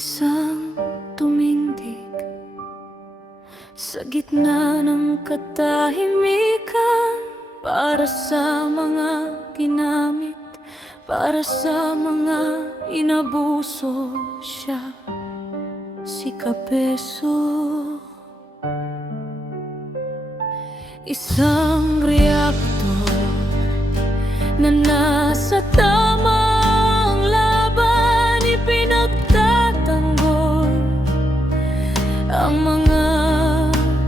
isang tumindig sa gitna ng katahimikan, para sa mga ginamit, para sa mga inabuso siya, si Kapeso. Isang reaktor na nasa tamang laban, ipinagtatanggol ang mga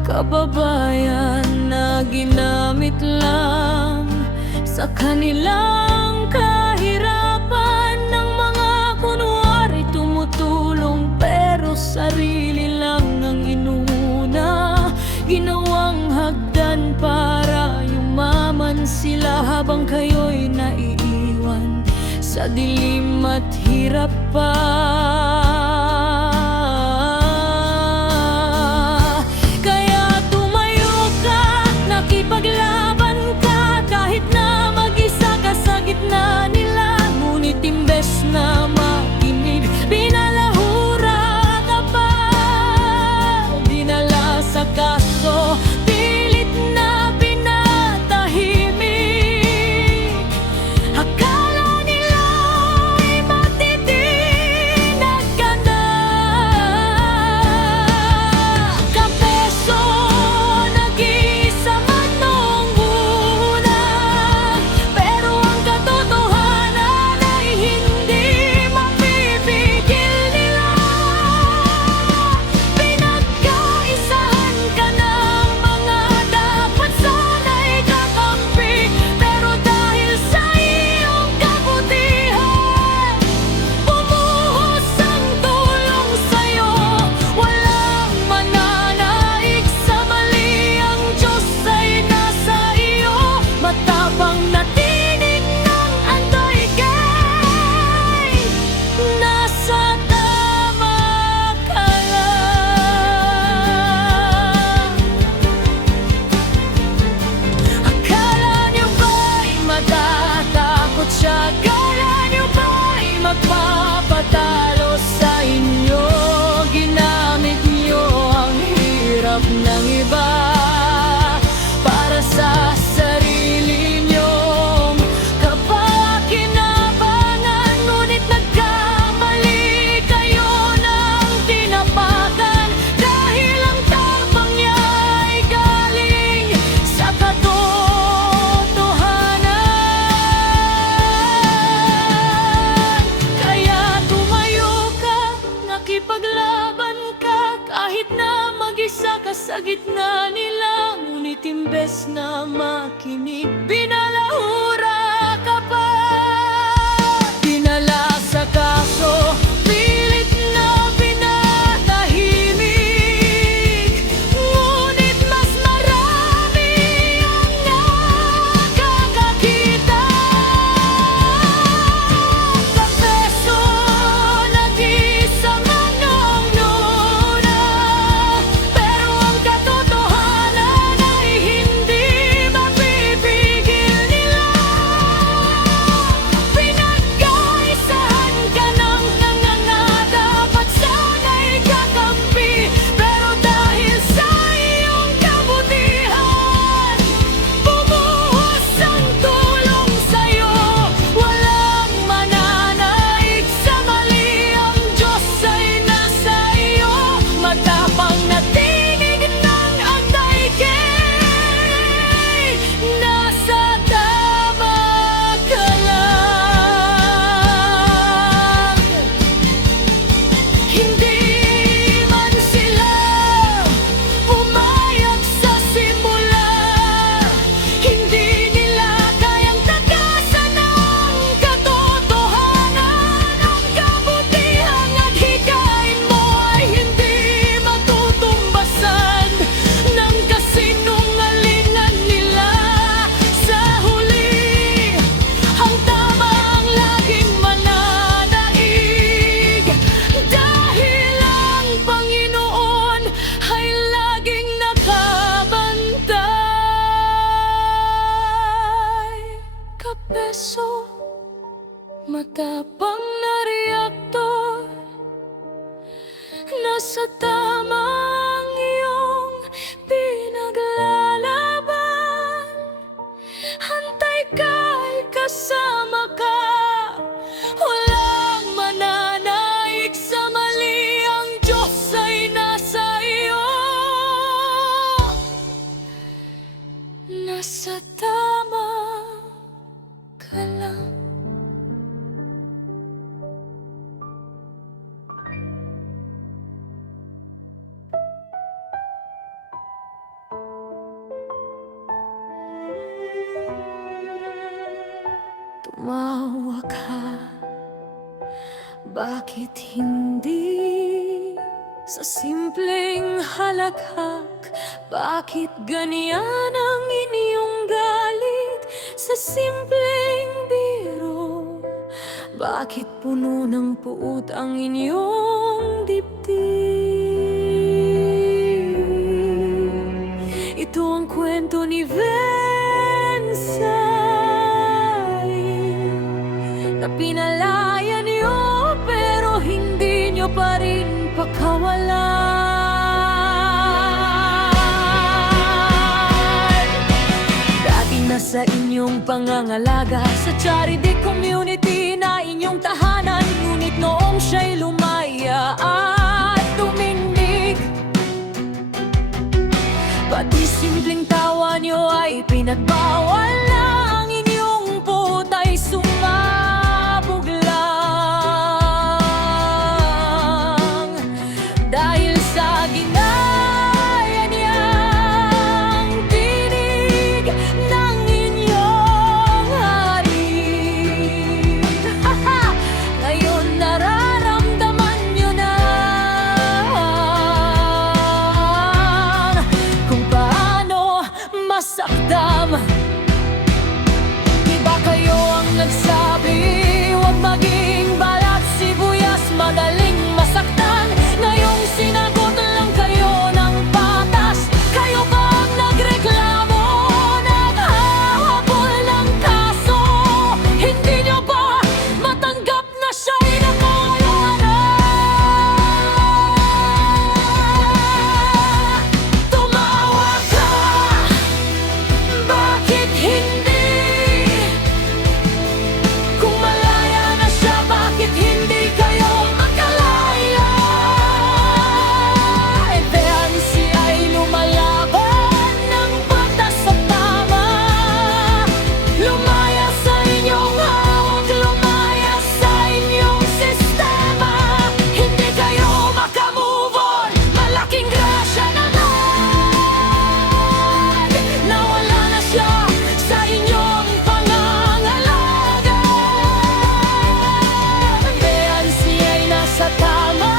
kababayan na ginamit lang sa kanilang kahirapan, ng mga kunwari tumutulong pero sarili lang ang inuuna, ginawang hagdan para yumaman sila habang kayo'y naiiwan sa dilim at hirap pa. Na makinig, binalahura ka pa, dinala sa kaso, pilit na pinatahimik. Akala nila ay matitinag ka na. Kapeso, nag-iisa man noong una, pero ang katotohanan ay hindi magpapatalo sa inyo. Ginamit niyo ang hirap ng iba para sa sarili niyong kapakinabangan. Ngunit nagkamali kayo ng tinapakan, dahil ang tapang niya ay galing sa sa gitna nila. Ngunit imbes na makinig, binalahura ka pa, dinala sa kaso, pilit na pinatahimik. Ngunit mas marami ang nakakakita. Kapeso, nag-iisa man noong una, katotohanan ay hindi mapipigil nila. Pinagkaisahan ka ng dapat sana'y kakampi, pero dahil sa iyong kabutihan, bumuhos ang tulong sa'yo. Walang mananaig sa mali, ang Diyos ay nasa iyo. Matapang na matapang na reaktor nasa tamang iyong pinaglalaban. Hantay ka'y kasama ka, walang mananaig sa mali. Ang Diyos ay nasa iyo, nasa tama ka lang. Tumawa ka, bakit hindi sa simpleng halakhak? Bakit ganyan ang inyong galit sa simpleng biro? Bakit puno ng puot ang inyong dibdib? Ito ang kwento ni na pinalaya niyo, pero hindi niyo pa rin pakawalan. Dati nasa inyong pangangalaga sa charity community na inyong tahanan, ngunit noong siya'y lumaya at tumindig, pati simpleng tawa niyo ay pinagbawal na. Ang inyong puot ay sumabog lang dahil sa ginaya niyang tinig ng inyong hari. Ngayon nararamdaman niyo na kung paano masakdam. Di ba kayo ang nagsabi, huwag maging balat sibuyas, madaling masaktan? Ngayong sinagot lang kayo ng patas, kayo ba ang nagreklamo, naghahabol ng kaso? Hindi niyo ba matanggap na siya'y nakawala? Tumawa ka, bakit hindi? Kung malaya na siya, bakit hindi kayo makalaya? Ebeansi ay lumalaban ng batas sa tama. Lumaya sa inyong hawak, lumaya sa inyong sistema. Hindi kayo makamove on, malaking grasya naman. Nawala na siya sa inyong pangangalaga. Ebeansi ay nasa tama,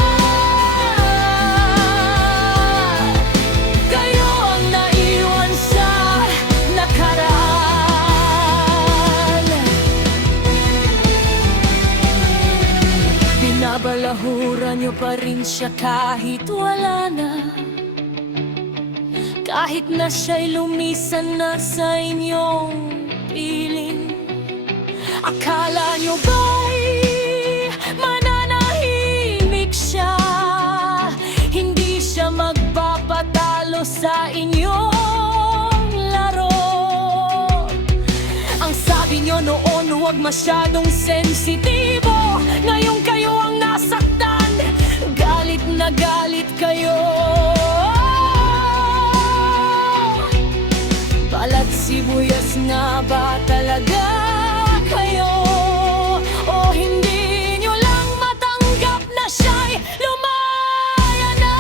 kayo ang naiwan sa nakaraan. Binabalahura niyo pa rin siya kahit wala na, kahit na siya'y lumisan na sa inyong piling. Akala niyo ba'y mananahimik siya? Hindi siya magpapatalo sa inyong laro. Ang sabi niyo noon, huwag masyadong sensitibo. Ngayon kayo ang nasaktan, galit na galit kayo. Balat sibuyas nga ba talaga kayo? O hindi niyo lang matanggap na siya'y lumaya na?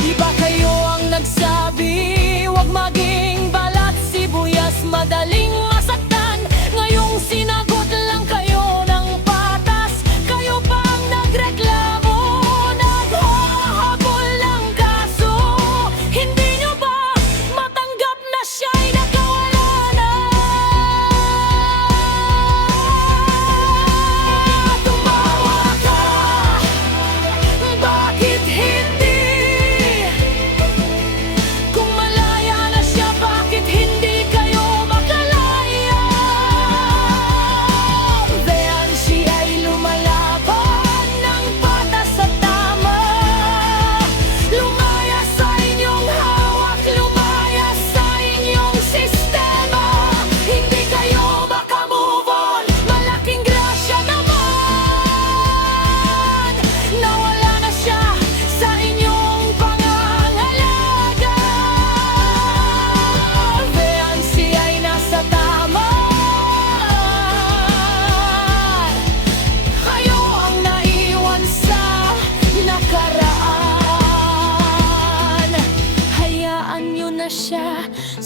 Di ba kayo ang nagsabi, huwag maging balat sibuyas, madaling masaktan? Ngayong sinagot lang kayo ng patas, kayo pa ang nagreklamo, naghahabol ng kaso. Hindi niyo ba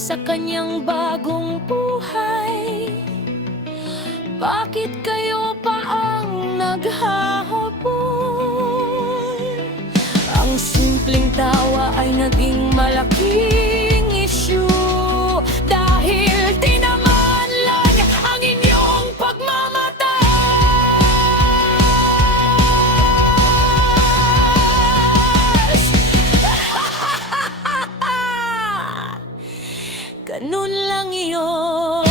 sa kanyang bagong buhay. Bakit kayo pa ang naghahabol? Ang simpleng tawa ay naging malaking issue dahil tinamaan lang ang inyong pagmamatas. Ganun lang yun.